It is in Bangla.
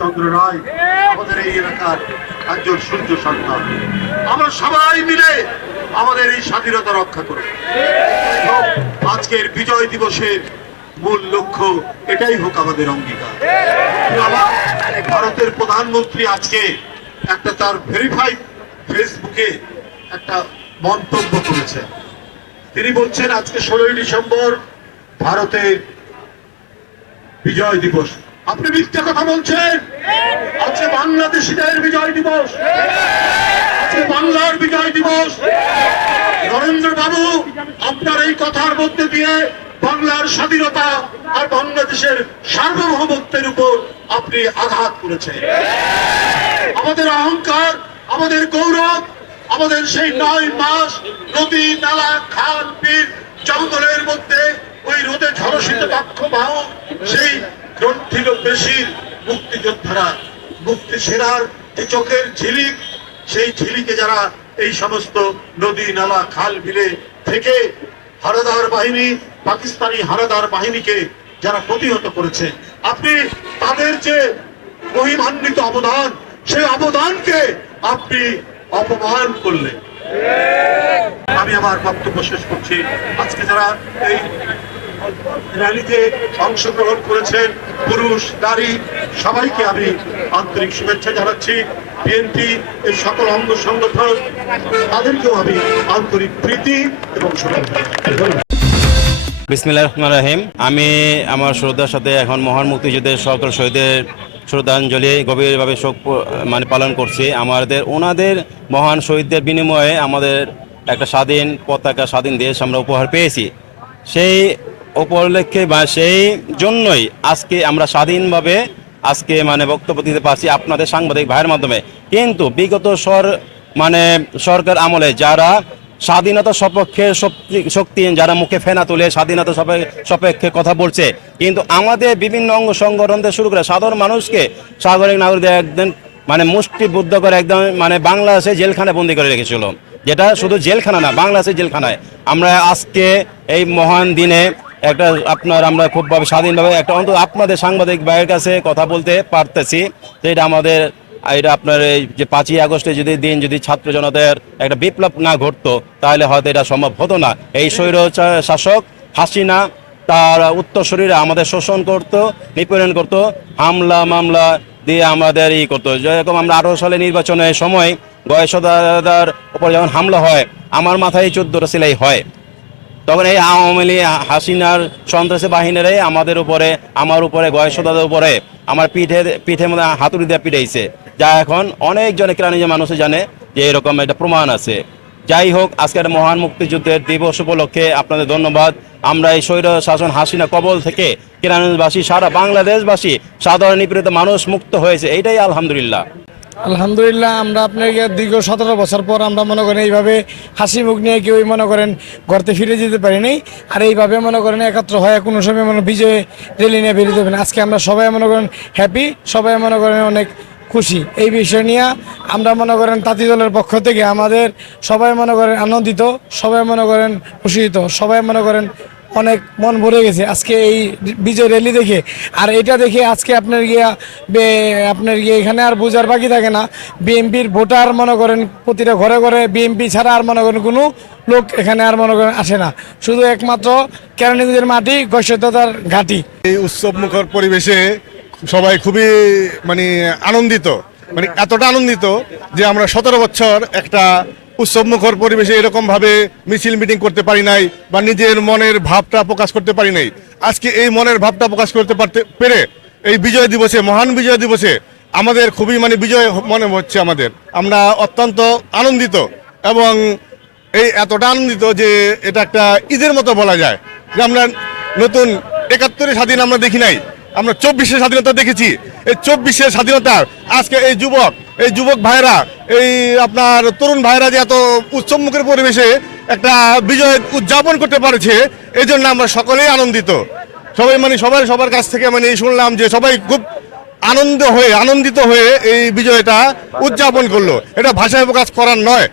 চন্দ্র রায়, আমাদের এই এলাকার একজন সূর্য সন্তান। আমরা সবাই মিলে আমাদের এই স্বাধীনতা রক্ষা আজকের বিজয় দিবসের মূল লক্ষ্য এটাই হোক আমাদের অঙ্গীকার। আমার ভারতের প্রধানমন্ত্রী আজকে একটা তার ভেরিফাইড ফেসবুকে একটা মন্তব্য করেছেন। তিনি বলছেন, আজকে ষোলোই ডিসেম্বর ভারতের বিজয় দিবস। আপনি মিথ্যা কথা বলছেন? আজকে বাংলাদেশিদের বিজয় দিবস। আজকে বাংলার বিজয় দিবস। নরেন্দ্র বাবু, আপনার এই কথার মধ্যে দিয়ে বাংলার স্বাধীনতা আর বাংলাদেশের সার্বভৌমত্বের উপর আপনি আঘাত করেছেন। আমাদের অহংকার, আমাদের গৌরব, আমাদের সেই নয় মাস নদী, নালা, খাল, বিল, জঙ্গলের মধ্যে ওই রোদে ঝরসিত দক্ষ বাহু, সেই পেশির মুক্তিযোদ্ধারা, মুক্তি সেরার যে চোখের ঝিলিক, সেই ঝিলিকে যারা এই সমস্ত নদী, নালা, খাল, বিলে থেকে হানাদার বাহিনী, পাকিস্তানি হানাদার বাহিনীকে যারা প্রতিহত করেছে, আপনি তাদের যে মহিমান্বিত অবদান, সেই অবদানকে আপনি অপমান করলেন। আমি আমার বক্তব্য শেষ করছি। আজকে যারা এই র্যালিতে অংশগ্রহণ করেছেন পুরুষ, নারী, সবাইকে আমি আন্তরিক শুভেচ্ছা জানাচ্ছি। বিএনপি এই সকল অঙ্গ সংগঠন, তাদেরকেও আমি আন্তরিক প্রীতি এবং শুভেচ্ছা। জানাচ্ছি। বিসমিল্লাহ রহমান রাহিম। আমি আমার শ্রদ্ধার সাথে এখন মহান মুক্তিযুদ্ধের সকল শহীদের শ্রদ্ধাঞ্জলি গভীরভাবে শোক মানে পালন করছি। আমাদের, ওনাদের মহান শহীদদের বিনিময়ে আমাদের একটা স্বাধীন পতাকা, স্বাধীন দেশ আমরা উপহার পেয়েছি। সেই উপলক্ষে বা সেই জন্যই আজকে আমরা স্বাধীনভাবে আজকে মানে বক্তব্য দিতে পারছি আপনাদের সাংবাদিক ভাইয়ের মাধ্যমে। কিন্তু বিগত সর মানে সরকার আমলে যারা স্বাধীনতা সপক্ষে শক্তি- যারা মুখে ফেনা তুলে স্বাধীনতা সপে- সপক্ষে কথা বলছে, কিন্তু আমাদের বিভিন্ন অঙ্গ সংগঠন থেকে শুরু করে সাধারণ মানুষকে সাগরিক নাগরিকদের একদিন মানে মুষ্টিবুদ্ধ করে একদম মানে বাংলাদেশে জেলখানায় বন্দি করে রেখেছিল। যেটা শুধু জেলখানা না, বাংলাদেশের জেলখানায়। আমরা আজকে এই মহান দিনে একটা আপনার আমরা খুবভাবে স্বাধীনভাবে একটা অন্তত আপনাদের সাংবাদিক ভাইয়ের কাছে কথা বলতে পারতেছি তো এটা আমাদের, এটা আপনার এই যে পাঁচই আগস্টে যদি দিন যদি ছাত্র জনতার একটা বিপ্লব না ঘটতো, তাহলে হয়তো এটা সম্ভব হতো না। এই স্বৈর শাসক হাসিনা তার উত্তরসূরিরা আমাদের শোষণ করত, নিপীড়ন করত, হামলা, মামলা দিয়ে আমাদের ই করতো। যেরকম আমরা আঠারো সালে নির্বাচনের সময় গয়েশদার উপর যখন হামলা হয়, আমার মাথায় চোদ্দটা সেলাই হয়। তখন এই আওয়ামী লীগ, হাসিনার সন্ত্রাসী বাহিনীরাই আমাদের উপরে, আমার উপরে গয়েশদাদের উপরে, আমার পিঠে পিঠে মধ্যে হাতুড়ি দিয়ে পিটাইছে। যা এখন অনেকজনে কেরানীয় মানুষে জানে যে এরকম একটা প্রমাণ আছে। যাই হোক, আজকের মহান মুক্তিযুদ্ধের দিবস উপলক্ষে আপনাদের ধন্যবাদ। আমরা এই স্বৈর শাসন হাসিনা কবল থেকে কেরানীবাসী সারা বাংলাদেশবাসী, সাধারণ নিপীড়িত মানুষ মুক্ত হয়েছে। এইটাই আলহামদুলিল্লাহ। আলহামদুলিল্লাহ, আমরা আপনাকে দীর্ঘ সতেরো বছর পর আমরা মনে করেন এইভাবে হাসি মুখ নিয়ে কেউই মনে করেন ঘরতে ফিরে যেতে পারিনি। আর এইভাবে মনে করেন একত্র হয়ে কোনো সময় মনে বিজয়ে রেলি নিয়ে বেরিয়ে দেবেন আজকে আমরা সবাই মনে করেন হ্যাপি সবাই মনে করেন অনেক খুশি। এই বিষয় নিয়ে আমরা মনে করেন তাঁতি দলের পক্ষ থেকে আমাদের সবাই মনে করেন আনন্দিত, সবাই মনে করেন খুশিত, সবাই মনে করেন অনেক মন ভরে গেছে। আজকে এই বিজয় র্যালি দেখে। আর এটা দেখে আজকে আপনার গিয়া আপনার গিয়ে এখানে আর বোঝার বাকি থাকে না। বিএনপির ভোটার মনে করেন প্রতিটা ঘরে ঘরে বিএনপি ছাড়া আর মনে করেন কোনো লোক এখানে আর মনে করেন আসে না। শুধু একমাত্র কেরানীগঞ্জের মাটি গৈশ্যতার ঘাটি। এই উৎসব মুখর পরিবেশে সবাই খুবই মানে আনন্দিত। মানে এতটা আনন্দিত যে আমরা সতেরো বছর একটা উৎসব মুখর পরিবেশে এরকম ভাবে মিছিল মিটিং করতে পারি নাই বা নিজের মনের ভাবটা প্রকাশ করতে পারি নাই। আজকে এই মনের ভাবটা প্রকাশ করতে পারতে পেরে এই বিজয় দিবসে, মহান বিজয় দিবসে আমাদের খুবই মানে বিজয় মনে হচ্ছে আমাদের। আমরা অত্যন্ত আনন্দিত এবং এই এতটা আনন্দিত যে এটা একটা ঈদের মতো বলা যায়। যে আমরা নতুন একাত্তরের স্বাধীন আমরা দেখি নাই। আমরা চব্বিশের স্বাধীনতা দেখেছি। এই চব্বিশের স্বাধীনতা, আজকে এই যুবক এই যুবক ভাইরা এই আপনার তরুণ ভাইরা যে এত উৎসবমুখের পরিবেশে একটা বিজয় উদযাপন করতে পারছে, এই জন্য আমরা সকলেই আনন্দিত। সবাই মানে সবাই সবার কাছ থেকে মানে শুনলাম যে সবাই খুব আনন্দ হয়ে, আনন্দিত হয়ে এই বিজয়টা উদযাপন করল। এটা ভাষায় প্রকাশ করার নয়।